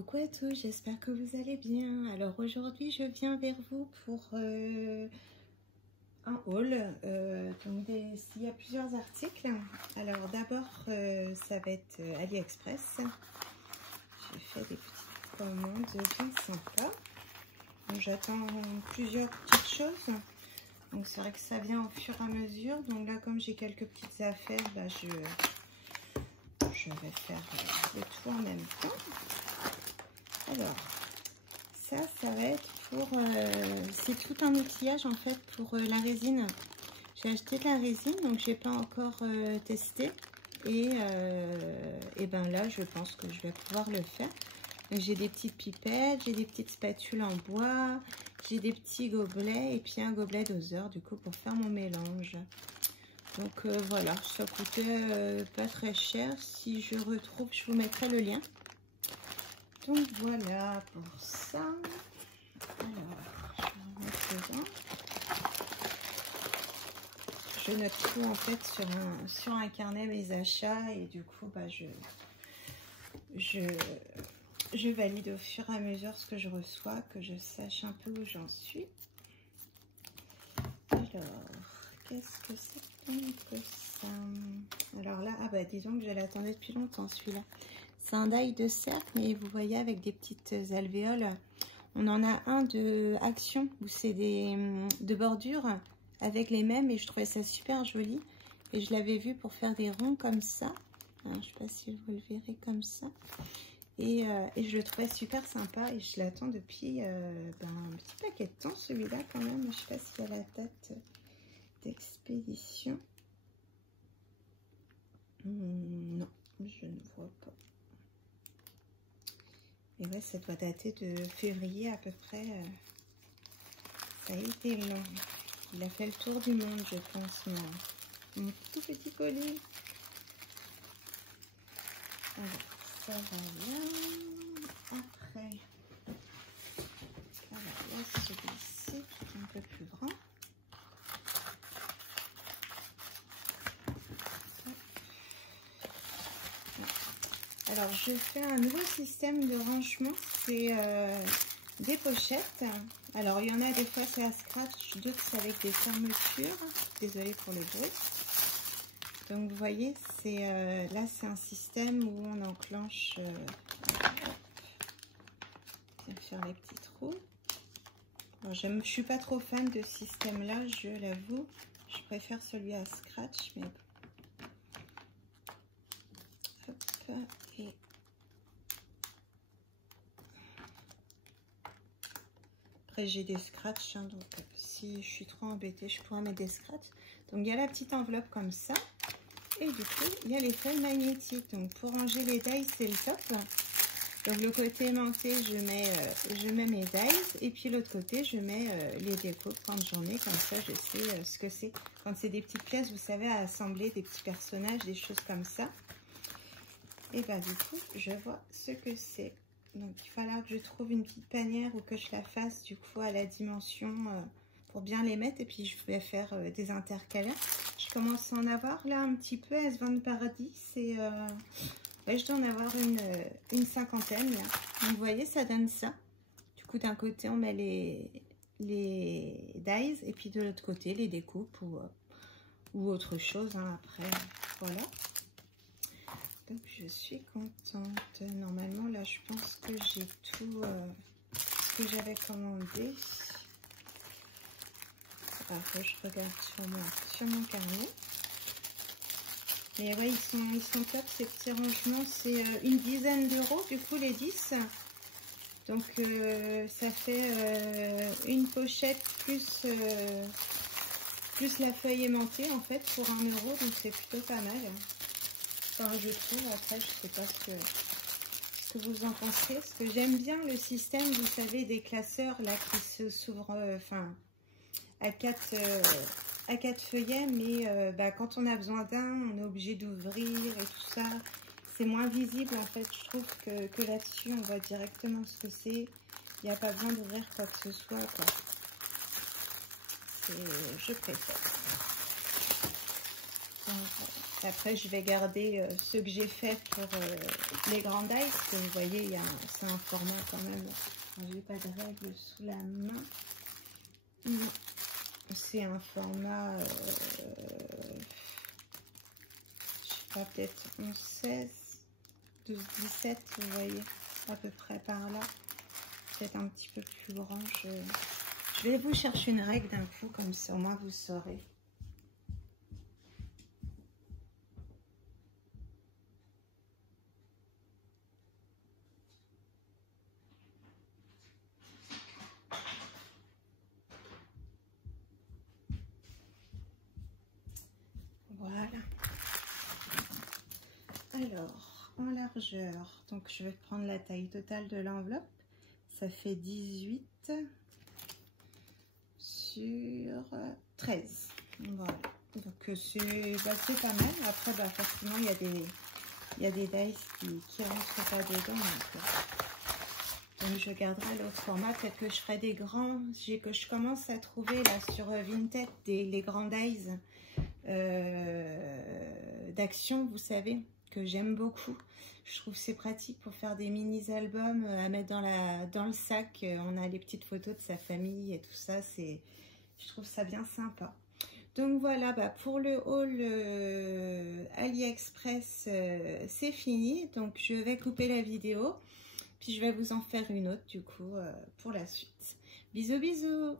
Coucou à tous, j'espère que vous allez bien. Alors aujourd'hui je viens vers vous pour un haul. Il y a plusieurs articles. Alors d'abord ça va être AliExpress. J'ai fait des petites commandes bien sympas. J'attends plusieurs petites choses. Donc c'est vrai que ça vient au fur et à mesure. Donc là comme j'ai quelques petites affaires, là, je vais faire le tout en même temps. Alors, ça va être pour... c'est tout un outillage en fait pour la résine. J'ai acheté de la résine, donc j'ai pas encore testé. Et ben là, je pense que je vais pouvoir le faire. J'ai des petites pipettes, j'ai des petites spatules en bois, j'ai des petits gobelets et puis un gobelet doseur du coup pour faire mon mélange. Donc voilà, ça coûtait pas très cher. Si je retrouve, je vous mettrai le lien. Donc voilà pour ça. Alors, je vais remettre dedans. Je note tout en fait sur un carnet mes achats et du coup bah, je valide au fur et à mesure ce que je reçois, que je sache un peu où j'en suis. Alors, qu'est-ce que c'est que ça? Alors là, ah bah disons que je l'attendais depuis longtemps celui-là. C'est un die de cercle, mais vous voyez avec des petites alvéoles. On en a un de Action où c'est de bordure avec les mêmes et je trouvais ça super joli. Et je l'avais vu pour faire des ronds comme ça. Alors, je ne sais pas si vous le verrez comme ça. Et je le trouvais super sympa et je l'attends depuis un petit paquet de temps celui-là quand même. Je ne sais pas s'il y a la date d'expédition. Non, je ne vois pas. Et ouais, ça doit dater de février à peu près. Ça a été long. Il a fait le tour du monde, je pense, mon tout petit colis. Alors, ça va bien. Après, alors là, celui-ci, qui est un peu plus grand. Alors, je fais un nouveau système de rangement, c'est des pochettes. Alors, il y en a des fois c'est à scratch, d'autres c'est avec des fermetures. Désolée pour le bruit. Donc, vous voyez, là, c'est un système où on enclenche... je vais faire les petits trous. Bon, je ne suis pas trop fan de ce système-là, je l'avoue. Je préfère celui à scratch, mais... Hop, et... Après, j'ai des scratchs, hein, donc si je suis trop embêtée, je pourrais mettre des scratchs. Donc, il y a la petite enveloppe comme ça. Et du coup, il y a les feuilles magnétiques. Donc, pour ranger les dies, c'est le top. Donc, le côté aimanté, je mets mes dies. Et puis, l'autre côté, je mets les décos quand j'en ai. Comme ça, je sais ce que c'est. Quand c'est des petites pièces, vous savez, à assembler des petits personnages, des choses comme ça. Et bah, du coup, je vois ce que c'est. Donc, il va falloir que je trouve une petite panière ou que je la fasse, du coup, à la dimension pour bien les mettre. Et puis, je vais faire des intercalaires. Je commence à en avoir, là, un petit peu. S20 Paradis. Et ouais, je dois en avoir une cinquantaine, là. Donc, vous voyez, ça donne ça. Du coup, d'un côté, on met les dies. Et puis, de l'autre côté, les découpes ou autre chose, hein, après. Voilà. Donc, je suis contente. Normalement, là, je pense que j'ai tout ce que j'avais commandé. Après, je regarde sur mon carnet. Mais ouais, ils sont top, ces petits rangements. C'est une dizaine d'euros, du coup, les 10. Donc, ça fait une pochette plus la feuille aimantée, en fait, pour 1 euro. Donc, c'est plutôt pas mal. Enfin, je trouve, après, je sais pas ce que vous en pensez. Parce que j'aime bien le système, vous savez, des classeurs, là, qui s'ouvrent, enfin, à 4 feuillets. Mais quand on a besoin d'un, on est obligé d'ouvrir et tout ça. C'est moins visible, en fait, je trouve, que là-dessus, on voit directement ce que c'est. Il n'y a pas besoin d'ouvrir quoi que ce soit, quoi. Je préfère. Donc, voilà. Après, je vais garder ceux que j'ai fait pour les grands dice. Vous voyez, c'est un format quand même. Je n'ai pas de règle sous la main. C'est un format, je sais pas, peut-être 11, 16, 12, 17, vous voyez, à peu près par là. Peut-être un petit peu plus grand. Je vais vous chercher une règle d'un coup, comme ça au moins vous saurez. Voilà. Alors, en largeur, donc je vais prendre la taille totale de l'enveloppe. Ça fait 18 sur 13. Voilà. Donc c'est pas mal. Après, forcément, il y a des dice qui rentrent pas dedans. Donc je garderai l'autre format. Peut-être que je ferai des grands. Je commence à trouver là sur Vinted les grands dice d'action, vous savez, que j'aime beaucoup. Je trouve c'est pratique pour faire des mini-albums à mettre dans le sac. On a les petites photos de sa famille et tout ça. Je trouve ça bien sympa. Donc voilà, pour le haul AliExpress, c'est fini. Donc je vais couper la vidéo. Puis je vais vous en faire une autre du coup pour la suite. Bisous, bisous!